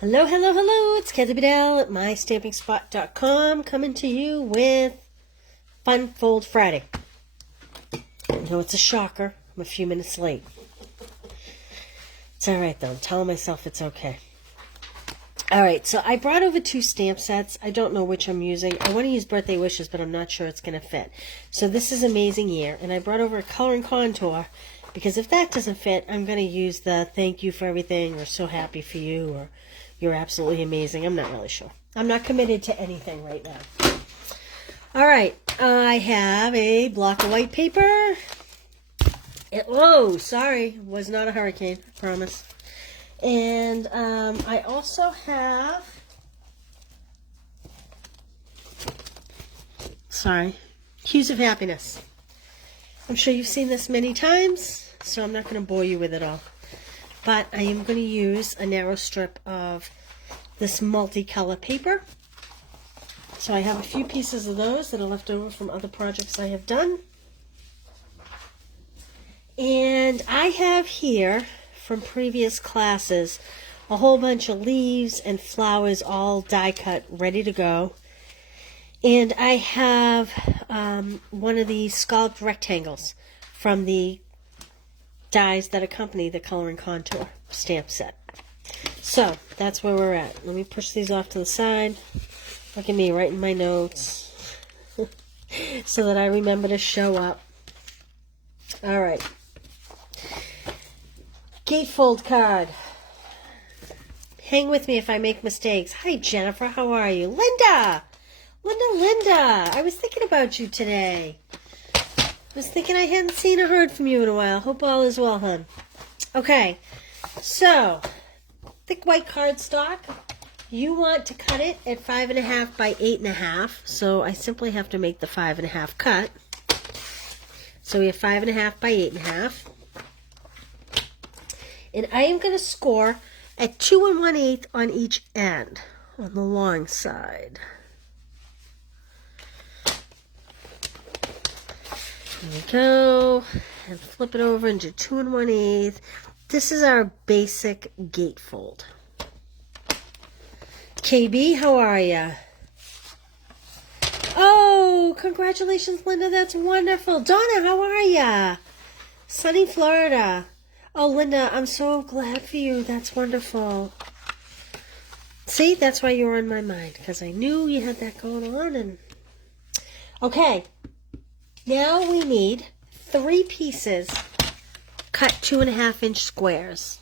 Hello, hello, hello. It's Kathy Bedell at mystampingspot.com coming to you with Fun Fold Friday. I know it's a shocker. I'm a few minutes late. It's alright though. I'm telling myself it's okay. Alright, so I brought over 2 stamp sets. I don't know which I'm using. I want to use Birthday Wishes, but I'm not sure it's going to fit. So this is Amazing Year, and I brought over a Color and Contour, because if that doesn't fit, I'm going to use the Thank You for Everything, or So Happy for You, or You're Absolutely Amazing. I'm not really sure. I'm not committed to anything right now. Alright, I have a block of white paper. Sorry, was not a hurricane, I promise. And I also have, Hues of Happiness. I'm sure you've seen this many times, so I'm not going to bore you with it all. But I am going to use a narrow strip of this multicolor paper. So I have a few pieces of those that are left over from other projects I have done. And I have here, from previous classes, a whole bunch of leaves and flowers all die cut, ready to go. And I have one of these scalloped rectangles from the dies that accompany the Color and Contour stamp set. So that's where we're at. Let me push these off to the side. Look at me writing my notes so that I remember to show up. All right. Gatefold card. Hang with me if I make mistakes. Hi, Jennifer. How are you? Linda! Linda! I was thinking about you today. I was thinking I hadn't seen or heard from you in a while. Hope all is well, hon. Okay. So, thick white cardstock. You want to cut it at 5.5 by 8.5. So, I simply have to make the 5.5 cut. So, we have 5.5 by 8.5. And I am going to score at 2 1/8 on each end, on the long side. There we go. And flip it over into 2 1/8. This is our basic gatefold. KB, how are ya? Oh, congratulations, Linda. That's wonderful. Donna, how are ya? Sunny Florida. Oh, Linda, I'm so glad for you. That's wonderful. See, that's why you were on my mind, because I knew you had that going on. And okay, now we need 3 pieces cut 2.5-inch squares.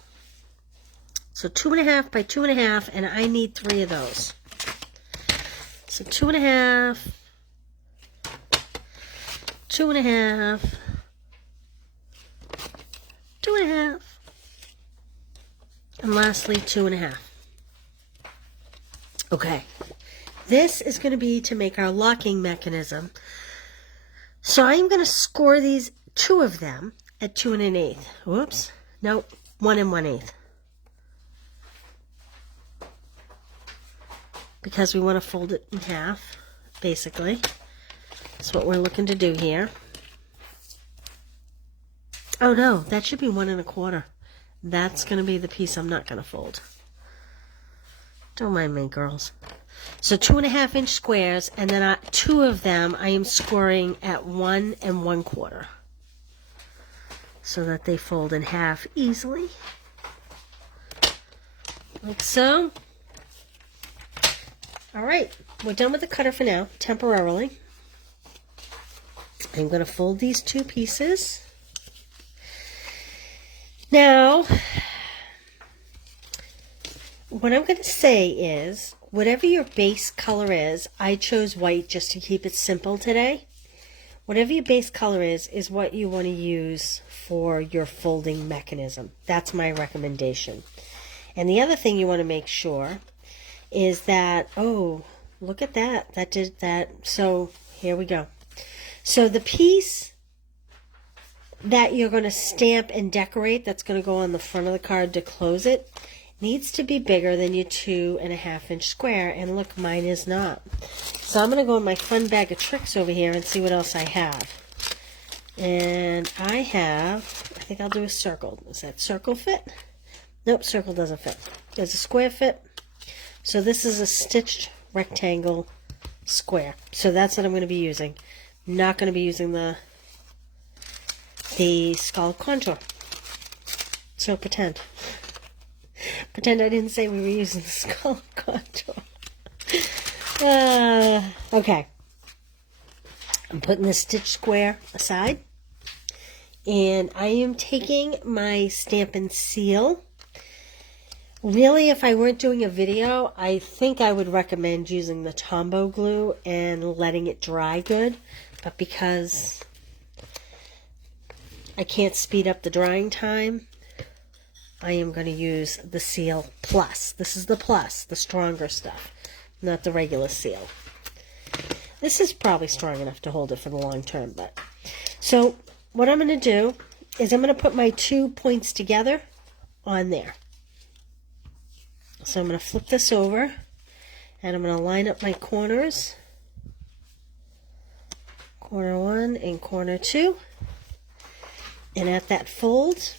So 2.5 by 2.5, and I need 3 of those. So 2.5, 2.5, 2.5, and lastly 2.5. Okay, this is going to be to make our locking mechanism. So I'm going to score these 2 of them at 2 1/8. Whoops, nope, 1 1/8. Because we want to fold it in half, basically. That's what we're looking to do here. Oh no, that should be 1 1/4. That's going to be the piece I'm not going to fold. Don't mind me, girls. So 2.5-inch squares, and then 2 of them I am scoring at 1 1/4. So that they fold in half easily. Like so. Alright, we're done with the cutter for now, temporarily. I'm going to fold these 2 pieces. Now, what I'm going to say is, whatever your base color is, I chose white just to keep it simple today. Whatever your base color is what you want to use for your folding mechanism. That's my recommendation. And the other thing you want to make sure is that, oh, look at that. That did that. So here we go. So the piece that you're going to stamp and decorate, that's going to go on the front of the card to close it, needs to be bigger than your 2.5-inch square. And look, mine is not. So I'm going to go in my fun bag of tricks over here and see what else I have. And I think I'll do a circle. Does that circle fit? Nope, circle doesn't fit. Does a square fit? So this is a stitched rectangle square. So that's what I'm going to be using. Not going to be using the scallop contour. So pretend. Pretend I didn't say we were using the scallop contour. Okay. I'm putting the stitch square aside. And I am taking my Stampin' Seal. Really, if I weren't doing a video, I think I would recommend using the Tombow glue and letting it dry good. But because I can't speed up the drying time, I am going to use the Seal Plus. This is the Plus, the stronger stuff, not the regular Seal. This is probably strong enough to hold it for the long term. But so what I'm going to do is I'm going to put my 2 points together on there. So I'm going to flip this over, and I'm going to line up my corners, corner 1 and corner 2, and at that fold,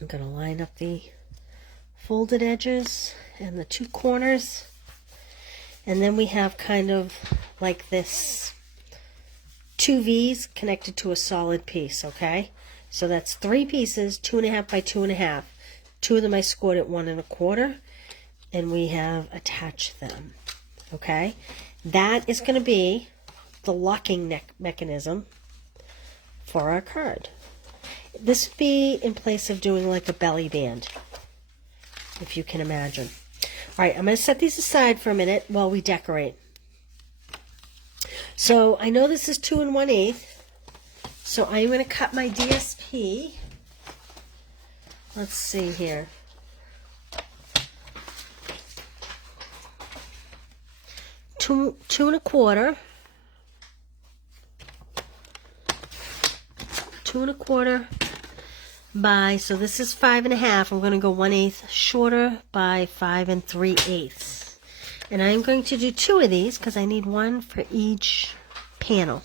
I'm going to line up the folded edges and the 2 corners, and then we have kind of like this 2 V's connected to a solid piece, okay? So that's 3 pieces, 2.5 by 2.5. 2 of them I scored at 1 1/4, and we have attached them. Okay, that is going to be the locking mechanism for our card. This would be in place of doing like a belly band, if you can imagine. All right, I'm going to set these aside for a minute while we decorate. So I know this is 2 1/8, so I'm going to cut my DSP. Let's see here. Two and a quarter. 2 1/4 by, so this is 5 1/2. I'm going to go 1/8 shorter by 5 3/8. And I'm going to do 2 of these because I need 1 for each panel.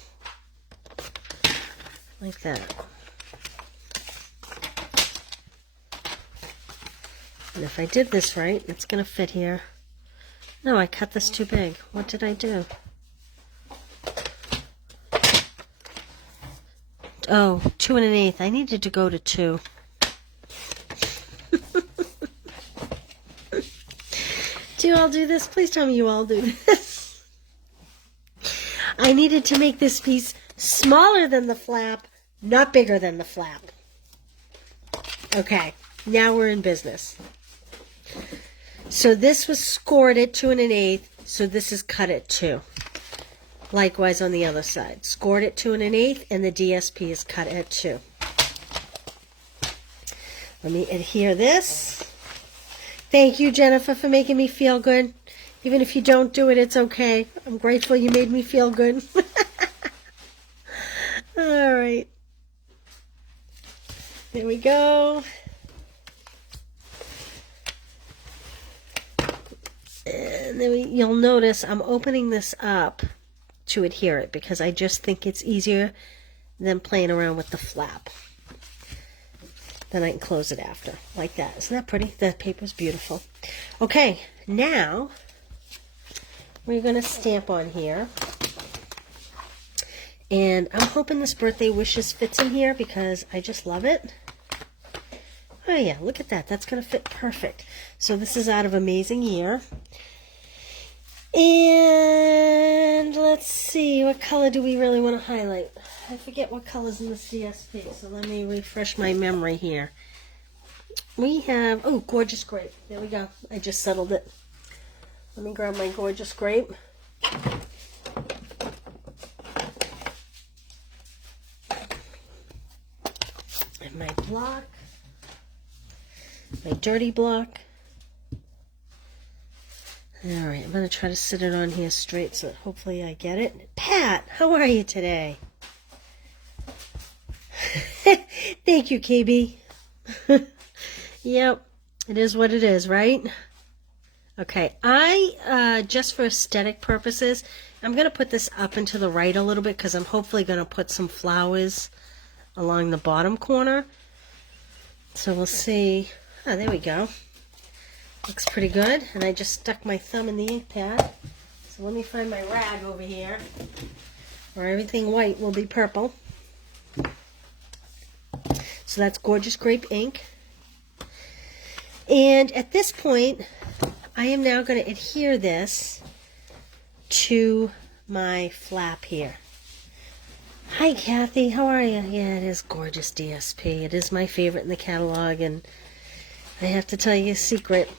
Like that. And if I did this right, it's going to fit here. No, I cut this too big. What did I do? Oh, 2 1/8. I needed to go to 2. Do you all do this? Please tell me you all do this. I needed to make this piece smaller than the flap, not bigger than the flap. Okay, now we're in business. So this was scored at 2 1/8, so this is cut at 2. Likewise on the other side. Scored at 2 1/8, and the DSP is cut at 2. Let me adhere this. Thank you, Jennifer, for making me feel good. Even if you don't do it, it's okay. I'm grateful you made me feel good. All right. There we go. And then you'll notice I'm opening this up to adhere it because I just think it's easier than playing around with the flap. Then I can close it after, like that. Isn't that pretty? That paper's beautiful. Okay, now we're going to stamp on here. And I'm hoping this birthday wishes fits in here because I just love it. Oh yeah, look at that. That's going to fit perfect. So this is out of Amazing Year. And let's see, what color do we really want to highlight? I forget what color's in the CSP, so let me refresh my memory here. We have, oh, Gorgeous Grape. There we go. I just settled it. Let me grab my Gorgeous Grape. And my block. My dirty block. Alright, I'm going to try to sit it on here straight so that hopefully I get it. Pat, how are you today? Thank you, KB. Yep, it is what it is, right? Okay, just for aesthetic purposes, I'm going to put this up and to the right a little bit because I'm hopefully going to put some flowers along the bottom corner. So we'll see. Oh, there we go. Looks pretty good. And I just stuck my thumb in the ink pad. So let me find my rag over here, where everything white will be purple. So that's gorgeous grape ink. And at this point, I am now going to adhere this to my flap here. Hi, Kathy. How are you? Yeah, it is gorgeous DSP. It is my favorite in the catalog, and I have to tell you a secret.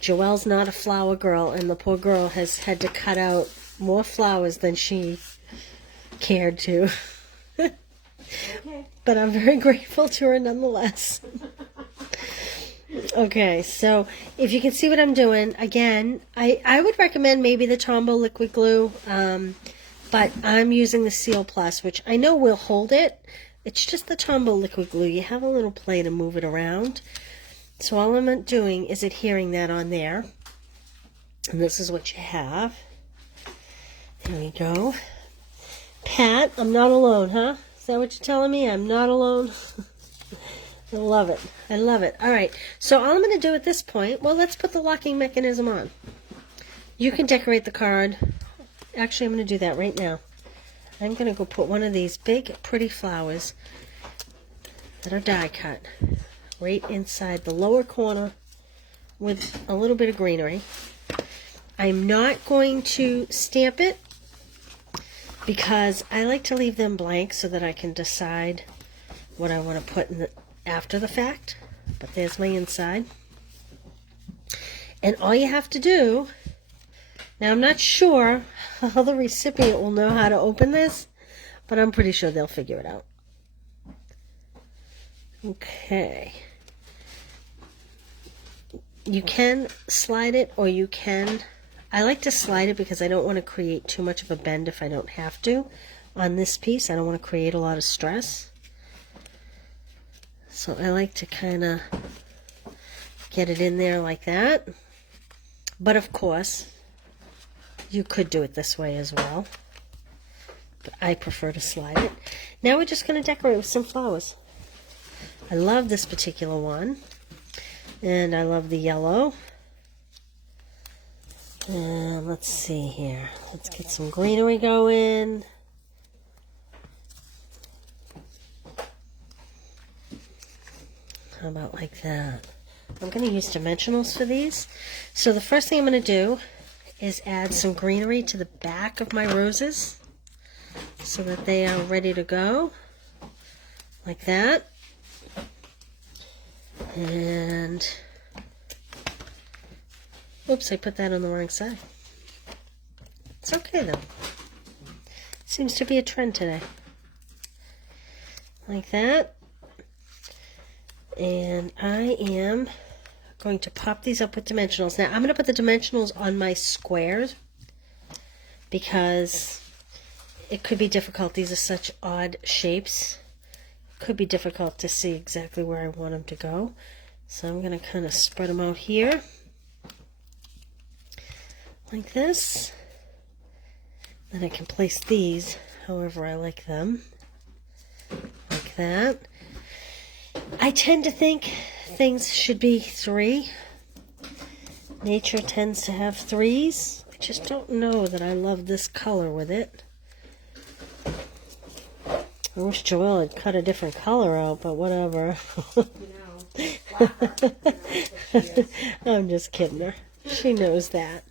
Joelle's not a flower girl, and the poor girl has had to cut out more flowers than she cared to. Okay. But I'm very grateful to her nonetheless. Okay, so if you can see what I'm doing, again, I would recommend maybe the Tombow liquid glue, but I'm using the Seal Plus, which I know will hold it. It's just the Tombow liquid glue. You have a little play to move it around. So all I'm doing is adhering that on there. And this is what you have. There we go. Pat, I'm not alone, huh? Is that what you're telling me? I'm not alone? I love it. I love it. All right. So all I'm going to do at this point, well, let's put the locking mechanism on. You can decorate the card. Actually, I'm going to do that right now. I'm going to go put one of these big, pretty flowers that are die cut right inside the lower corner with a little bit of greenery. I'm not going to stamp it because I like to leave them blank so that I can decide what I want to put in the after the fact. But there's my inside. And all you have to do, now I'm not sure how the recipient will know how to open this, but I'm pretty sure they'll figure it out. Okay. You can slide it, or you can, I like to slide it because I don't want to create too much of a bend if I don't have to. On this piece, I don't want to create a lot of stress. So I like to kind of get it in there like that. But of course, you could do it this way as well. But I prefer to slide it. Now we're just going to decorate with some flowers. I love this particular one. And I love the yellow. And let's see here. Let's get some greenery going. How about like that? I'm going to use dimensionals for these. So the first thing I'm going to do is add some greenery to the back of my roses so that they are ready to go. Like that. And oops, I put that on the wrong side. It's okay though. Seems to be a trend today. Like that. And I am going to pop these up with dimensionals. Now I'm going to put the dimensionals on my squares because it could be difficult. These are such odd shapes. Could be difficult to see exactly where I want them to go. So I'm going to kind of spread them out here like this. Then I can place these however I like them, like that. I tend to think things should be 3. Nature tends to have 3s. I just don't know that I love this color with it. I wish Joelle had cut a different color out, but whatever. I'm just kidding her. She knows that.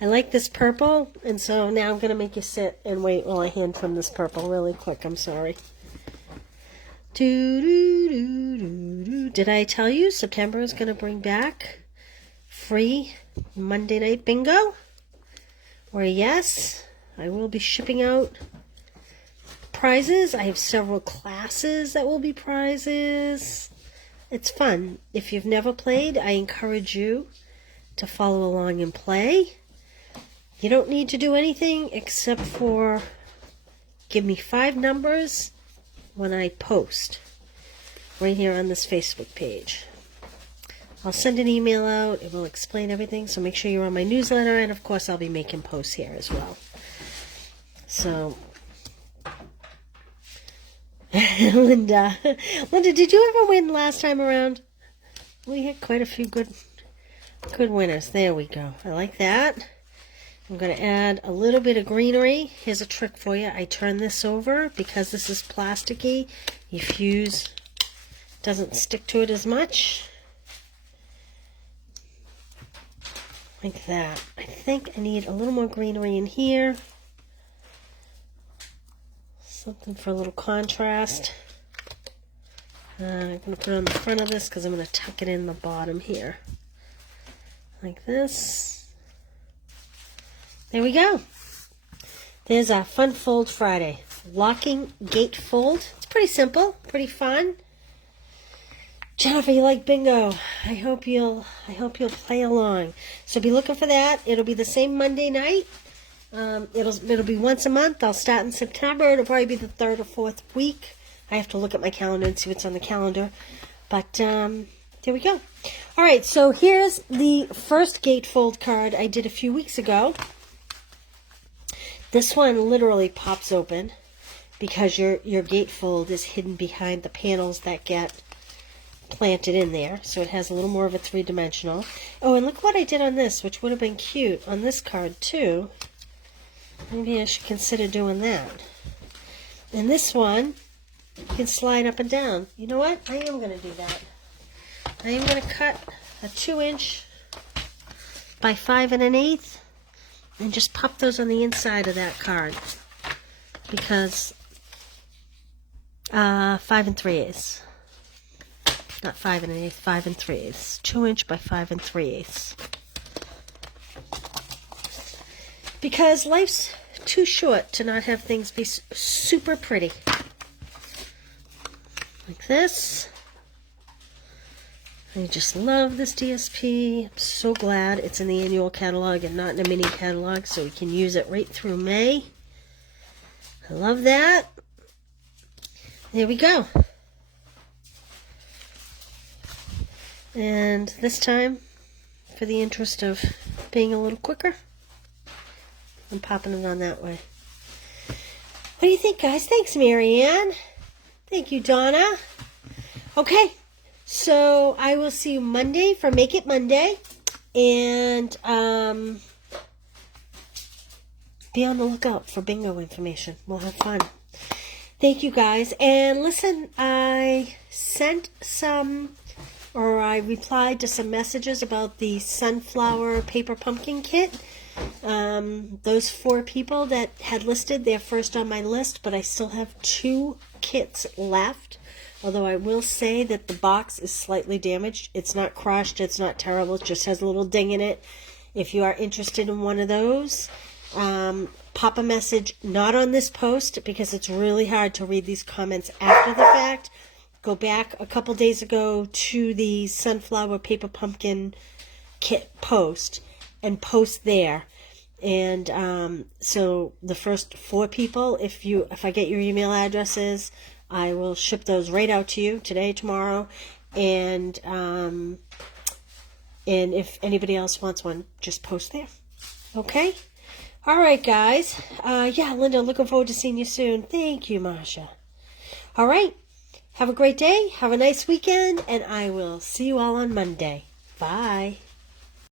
I like this purple, and so now I'm going to make you sit and wait while I hand trim this purple really quick. I'm sorry. Did I tell you September is going to bring back free Monday night bingo? Or yes, I will be shipping out prizes. I have several classes that will be prizes. It's fun. If you've never played, I encourage you to follow along and play. You don't need to do anything except for give me 5 numbers when I post right here on this Facebook page. I'll send an email out. It will explain everything, so make sure you're on my newsletter, and of course I'll be making posts here as well. So Linda, did you ever win last time around? We had quite a few good Good winners. There we go. I like that. I'm going to add a little bit of greenery. Here's a trick for you. I turn this over because this is plasticky. Your fuse doesn't stick to it as much. Like that. I think I need a little more greenery in here. Something for a little contrast. I'm going to put it on the front of this because I'm going to tuck it in the bottom here. Like this. There we go. There's our Fun Fold Friday. Locking Gatefold. It's pretty simple, pretty fun. Jennifer, you like bingo. I hope you'll play along. So be looking for that. It'll be the same Monday night. It'll be once a month. I'll start in September. It'll probably be the 3rd or 4th week. I have to look at my calendar and see what's on the calendar. But there we go. All right, so here's the first Gatefold card I did a few weeks ago. This one literally pops open because your gatefold is hidden behind the panels that get planted in there. So it has a little more of a three-dimensional. Oh, and look what I did on this, which would have been cute on this card too. Maybe I should consider doing that. And this one, you can slide up and down. You know what? I am going to do that. I am going to cut a 2" by 5 1/8 and just pop those on the inside of that card because 5 3/8, not 5 1/8, 5 3/8, 2" by 5 3/8. Because life's too short to not have things be super pretty. Like this. I just love this DSP. I'm so glad it's in the annual catalog and not in a mini catalog, so we can use it right through May. I love that. There we go. And this time, for the interest of being a little quicker, I'm popping it on that way. What do you think, guys? Thanks, Marianne. Thank you, Donna. Okay. So I will see you Monday for Make It Monday, and be on the lookout for bingo information. We'll have fun. Thank you, guys. And listen, I replied to some messages about the sunflower paper pumpkin kit. Those 4 people that had listed, they're first on my list, but I still have 2 kits left. Although I will say that the box is slightly damaged. It's not crushed. It's not terrible. It just has a little ding in it. If you are interested in one of those, pop a message, not on this post, because it's really hard to read these comments after the fact. Go back a couple days ago to the sunflower paper pumpkin kit post and post there. And so the first 4 people, if I get your email addresses, I will ship those right out to you today, tomorrow, and if anybody else wants one, just post there. Okay? All right, guys. Yeah, Linda, looking forward to seeing you soon. Thank you, Masha. All right. Have a great day. Have a nice weekend, and I will see you all on Monday. Bye.